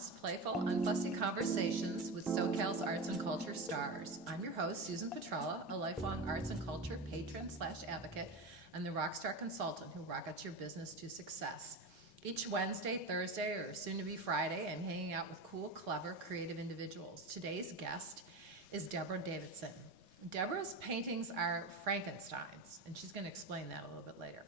balanced, playful, unfussy conversations with SoCal's arts and culture stars. I'm your host, Susan Petrella, a lifelong arts and culture patron/advocate and the rockstar consultant who rockets your business to success. Each Wednesday, Thursday, or soon to be Friday, I'm hanging out with cool, clever, creative individuals. Today's guest is Deborah Davidson. Deborah's paintings are Frankensteins, and she's going to explain that a little bit later.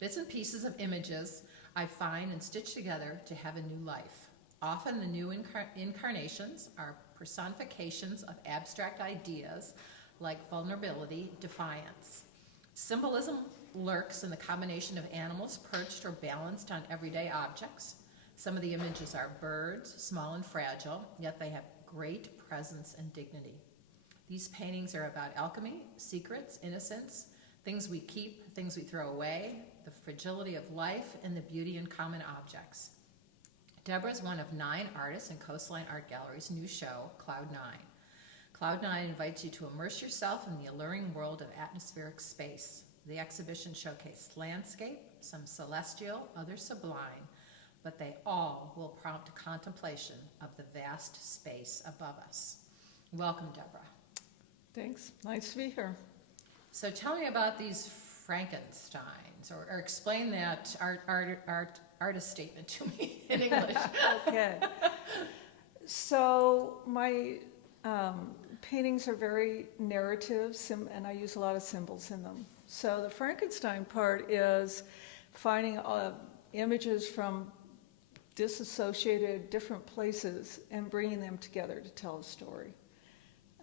Bits and pieces of images I find and stitch together to have a new life. Often the new incarnations are personifications of abstract ideas like vulnerability, defiance. Symbolism lurks in the combination of animals perched or balanced on everyday objects. Some of the images are birds, small and fragile, yet they have great presence and dignity. These paintings are about alchemy, secrets, innocence, things we keep, things we throw away, the fragility of life, and the beauty in common objects. Deborah is one of 9 artists in Coastline Art Gallery's new show, Cloud 9. Cloud 9 invites you to immerse yourself in the alluring world of atmospheric space. The exhibition showcased landscape, some celestial, others sublime, but they all will prompt contemplation of the vast space above us. Welcome, Deborah. Thanks. Nice to be here. So tell me about these Frankensteins, or explain that artist statement to me in English. Okay. So my paintings are very narrative, and I use a lot of symbols in them. So the Frankenstein part is finding images from disassociated different places and bringing them together to tell a story.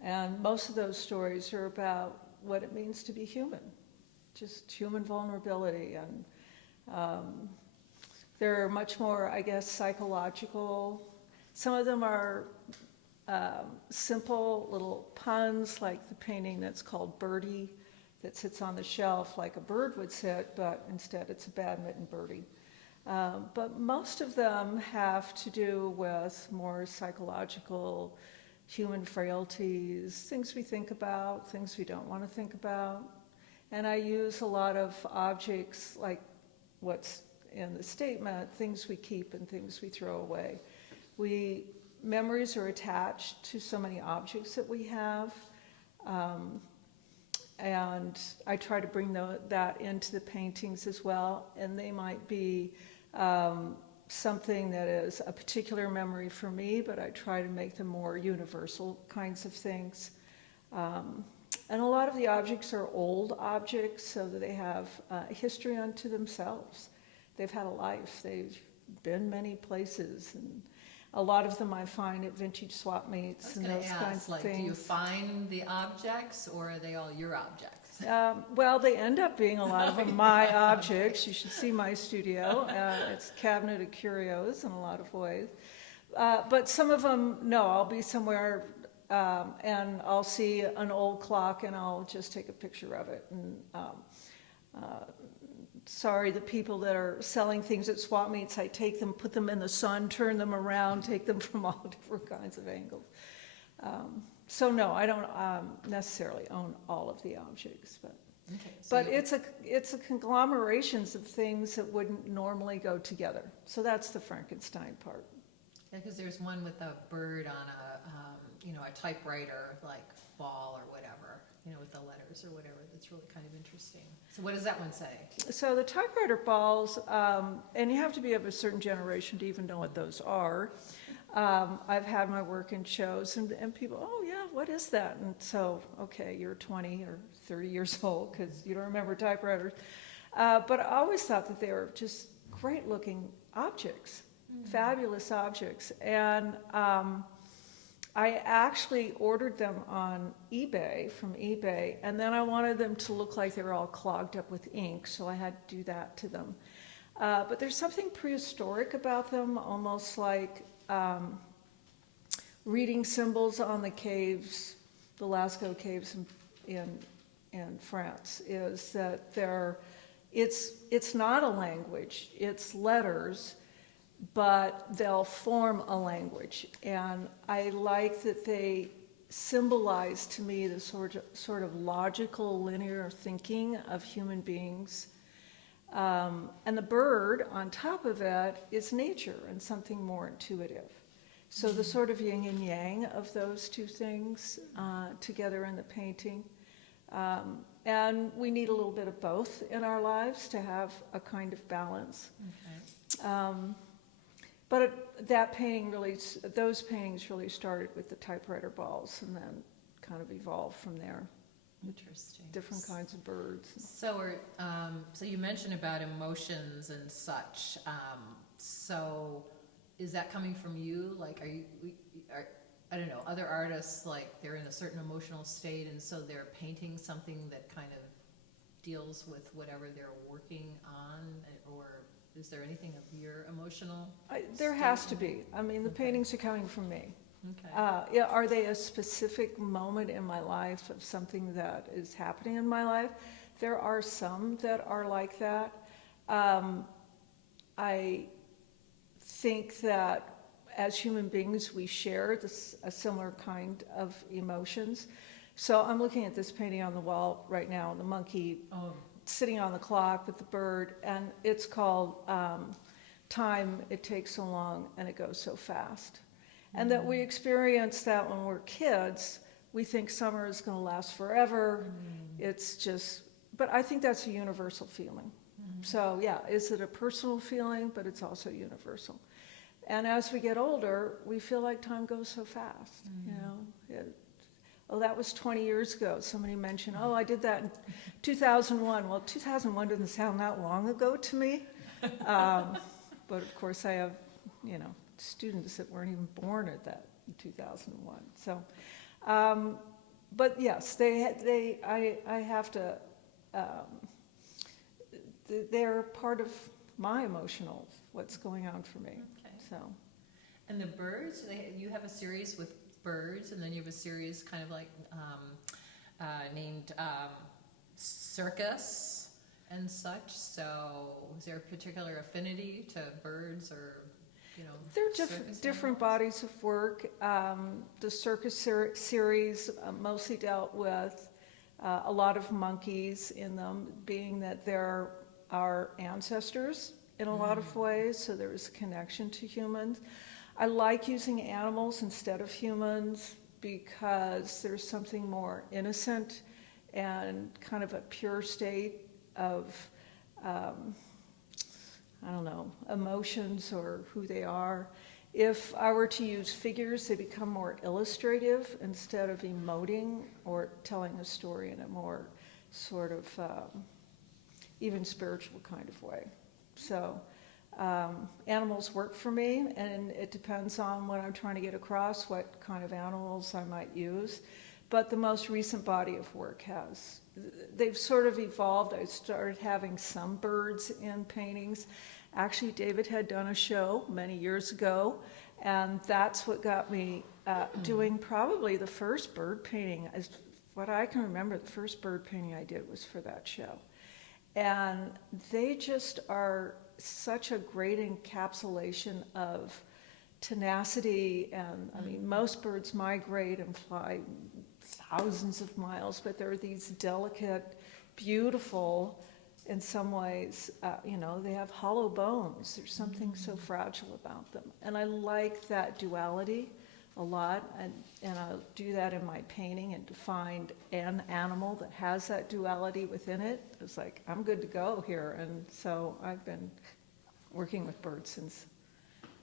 And most of those stories are about what it means to be human, just human vulnerability. And they're much more, I guess, psychological. Some of them are simple little puns, like the painting that's called Birdie, that sits on the shelf like a bird would sit, but instead it's a badminton birdie. But most of them have to do with more psychological, human frailties, things we think about, things we don't want to think about. And I use a lot of objects like what's in the statement, things we keep and things we throw away. Memories are attached to so many objects that we have, and I try to bring that into the paintings as well, and they might be something that is a particular memory for me, but I try to make them more universal kinds of things. And a lot of the objects are old objects, so that they have a history unto themselves. They've had a life. They've been many places, and a lot of them I find at vintage swap meets and those kinds of things. Do you find the objects, or are they all your objects? Well, they end up being a lot of them my objects. You should see my studio. It's a cabinet of curios in a lot of ways. But some of them, no, I'll be somewhere and I'll see an old clock and I'll just take a picture of it. And sorry, the people that are selling things at swap meets, I take them, put them in the sun, turn them around, take them from all different kinds of angles. So no, I don't necessarily own all of the objects, but Okay, but it's a conglomerations of things that wouldn't normally go together. So that's the Frankenstein part. Yeah, because there's one with a bird on a typewriter, like ball or whatever, with the letters or whatever. That's really kind of interesting. So what does that one say? So the typewriter balls, and you have to be of a certain generation to even know what those are. I've had my work in shows, and people, oh yeah, what is that? And so, okay, you're 20 or 30 years old because you don't remember typewriters. But I always thought that they were just great looking objects, fabulous objects. And I actually ordered them on eBay, from eBay, and then I wanted them to look like they were all clogged up with ink, so I had to do that to them. But there's something prehistoric about them, almost like reading symbols on the caves, the Lascaux caves in France, is that it's not a language, it's letters, but they'll form a language. And I like that they symbolize to me the sort of logical, linear thinking of human beings. And the bird on top of it is nature and something more intuitive. So the sort of yin and yang of those two things together in the painting. And we need a little bit of both in our lives to have a kind of balance. Okay. But those paintings really started with the typewriter balls and then kind of evolved from there. Interesting. Different kinds of birds. So you mentioned about emotions and such. So is that coming from you? Like, I don't know, other artists, like they're in a certain emotional state and so they're painting something that kind of deals with whatever they're working on, or is there anything of your emotional There has to be. I mean, the Okay. paintings are coming from me. Okay. Yeah, are they a specific moment in my life of something that is happening in my life? There are some that are like that. I think that as human beings, we share a similar kind of emotions. So I'm looking at this painting on the wall right now, the monkey sitting on the clock with the bird, and it's called Time, It Takes So Long and It Goes So Fast. And that we experience that when we're kids. We think summer is going to last forever. It's just, but I think that's a universal feeling. So yeah, is it a personal feeling, but it's also universal. And as we get older, we feel like time goes so fast, you know. That was 20 years ago. Somebody mentioned, I did that in 2001. Well, 2001 doesn't sound that long ago to me. But of course I have, you know, students that weren't even born at that in 2001. So, but yes, I have to, they're part of my emotional, what's going on for me. Okay. So. And the birds, you have a series with birds, and then you have a series kind of like named Circus and such. So is there a particular affinity to birds, or, you know? They're different bodies of work. The circus series mostly dealt with a lot of monkeys in them, being that they're our ancestors in a lot of ways, so there is a connection to humans. I like using animals instead of humans because there's something more innocent and kind of a pure state of, I don't know, emotions or who they are. If I were to use figures, they become more illustrative instead of emoting or telling a story in a more sort of even spiritual kind of way. So animals work for me, and it depends on what I'm trying to get across, what kind of animals I might use. But the most recent body of work they've sort of evolved. I started having some birds in paintings. Actually, David had done a show many years ago, and that's what got me doing probably the first bird painting. As what I can remember, the first bird painting I did was for that show. And they just are such a great encapsulation of tenacity. And I mean, most birds migrate and fly thousands of miles, but they're these delicate, beautiful, in some ways, you know, they have hollow bones. There's something so fragile about them. And I like that duality a lot, and I'll do that in my painting, and to find an animal that has that duality within it. It's like, I'm good to go here. And so I've been working with birds since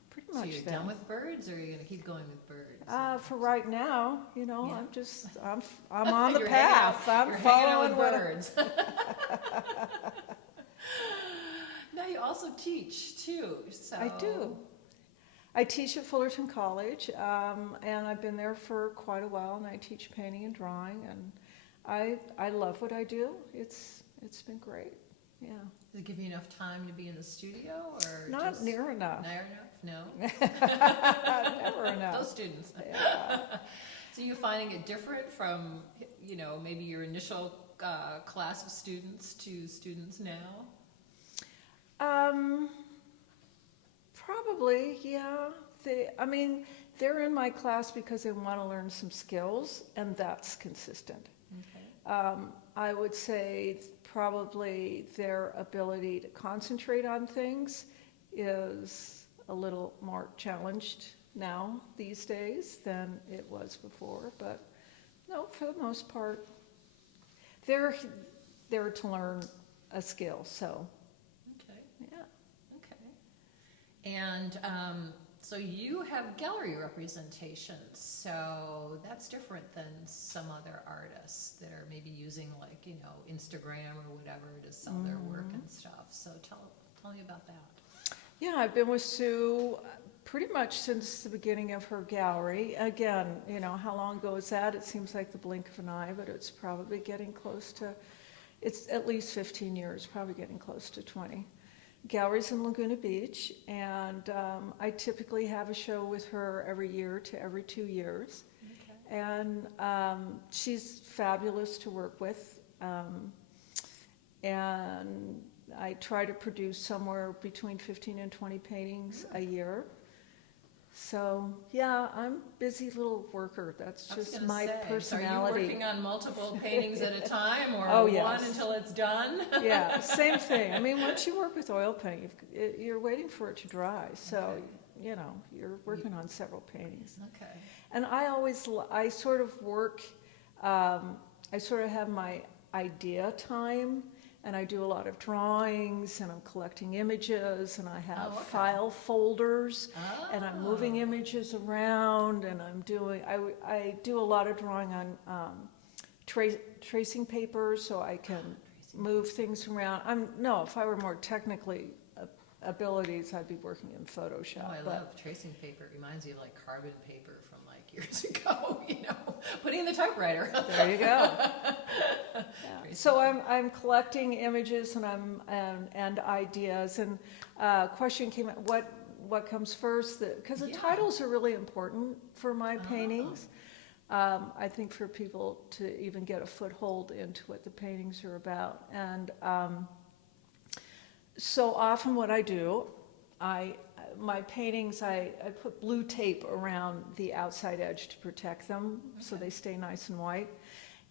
pretty much So you're then. done with birds, or are you going to keep going with birds? For right now, you know, Yeah. I'm on the You're path. hanging out, I'm you're hanging out following with birds. Now you also teach too. So I do. I teach at Fullerton College, and I've been there for quite a while, and I teach painting and drawing, and I love what I do. It's been great. Yeah. Does it give you enough time to be in the studio, or Not just near enough. near enough? No. Never enough. Those students. Yeah. So you're finding it different from, you know, maybe your initial class of students to students now? Probably, yeah. They're in my class because they want to learn some skills, and that's consistent. Okay. I would say probably their ability to concentrate on things is a little more challenged now these days than it was before, but no, for the most part, they're there to learn a skill, so, Okay. yeah. Okay. And so you have gallery representation, so that's different than some other artists that are maybe using like, Instagram or whatever to sell their work and stuff. So tell me about that. Yeah, I've been with Sue pretty much since the beginning of her gallery. Again, how long ago is that? It seems like the blink of an eye, but it's probably getting close to, it's at least 15 years, probably getting close to 20. Gallery's in Laguna Beach, and I typically have a show with her every year to every 2 years. Okay. And she's fabulous to work with. And I try to produce somewhere between 15 and 20 paintings a year. So, yeah, I'm a busy little worker. That's just my personality. So are you working on multiple paintings at a time, or Oh, yes. one until it's done? Yeah, same thing. I mean, once you work with oil paint, you're waiting for it to dry. So, Okay. You're working on several paintings. Okay. And I sort of work, I sort of have my idea time, and I do a lot of drawings, and I'm collecting images, and I have file folders, and I'm moving images around, and I do a lot of drawing on tracing paper, so I can move things around. If I were more technically abilities, I'd be working in Photoshop. Oh, I love tracing paper. It reminds me of like carbon paper from like years ago, putting in the typewriter. There you go. Yeah. So I'm collecting images and ideas, and question came up, what comes first? Because the titles are really important for my paintings. I think for people to even get a foothold into what the paintings are about. And so often what I do, my paintings, I put blue tape around the outside edge to protect them, so they stay nice and white.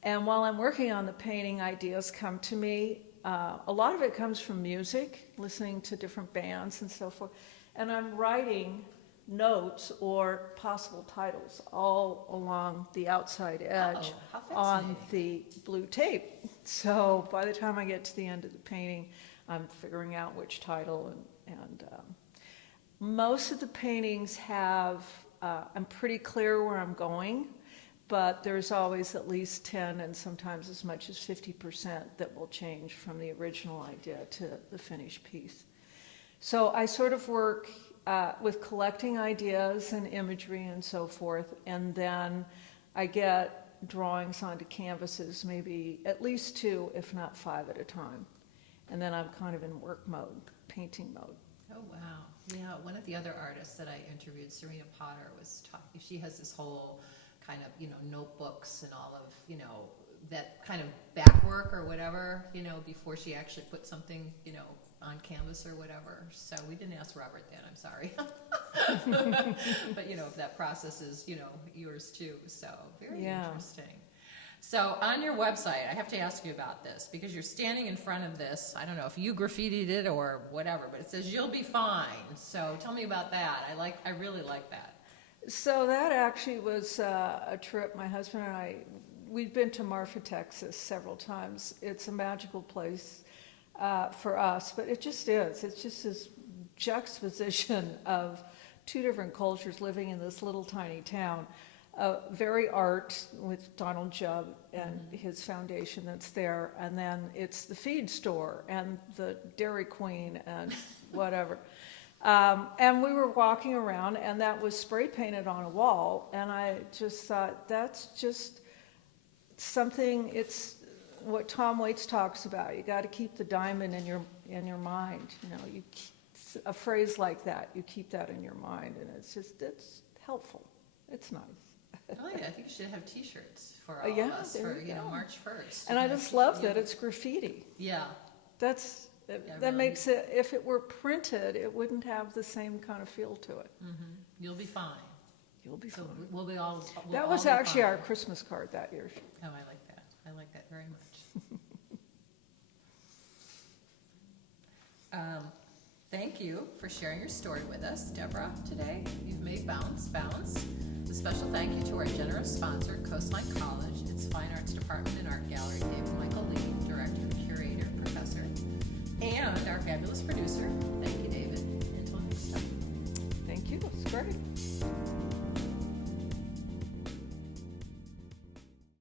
And while I'm working on the painting, ideas come to me. A lot of it comes from music, listening to different bands and so forth. And I'm writing notes or possible titles all along the outside edge on the blue tape. So by the time I get to the end of the painting, I'm figuring out which title, and most of the paintings have, I'm pretty clear where I'm going, but there's always at least 10 and sometimes as much as 50% that will change from the original idea to the finished piece. So I sort of work with collecting ideas and imagery and so forth, and then I get drawings onto canvases, maybe at least 2, if not 5 at a time. And then I'm kind of in work mode, painting mode. Oh, wow. Yeah, one of the other artists that I interviewed, Serena Potter, was talking. She has this whole kind of, notebooks and all of, that kind of back work or whatever, before she actually put something, on canvas or whatever. So we didn't ask Robert that, I'm sorry. But, if that process is, yours too. So very interesting. So on your website, I have to ask you about this because you're standing in front of this. I don't know if you graffitied it or whatever, but it says "You'll be fine." So tell me about that. I really like that. So that actually was a trip. My husband and I, we've been to Marfa, Texas several times. It's a magical place for us, but it just is. It's just this juxtaposition of 2 different cultures living in this little tiny town. Very art with Donald Jubb and his foundation that's there, and then it's the feed store and the Dairy Queen and whatever. And we were walking around, and that was spray painted on a wall, and I just thought, that's just something, it's what Tom Waits talks about. You got to keep the diamond in your mind. A phrase like that, you keep that in your mind, and it's helpful. It's nice. Oh yeah, I think you should have T-shirts for all of us for March 1st. And I just love that it's graffiti. Yeah. That really makes it. If it were printed, it wouldn't have the same kind of feel to it. Mm-hmm. You'll be fine. You'll be fine. We'll be all. That was actually our Christmas card that year. Oh, I like that. I like that very much. Thank you for sharing your story with us, Deborah, today. You've made bounce. A special thank you to our generous sponsor, Coastline College, its Fine Arts Department and Art Gallery, David Michael Lee, Director, Curator, Professor, and our fabulous producer. Thank you, David. Until next time. Thank you, it's great.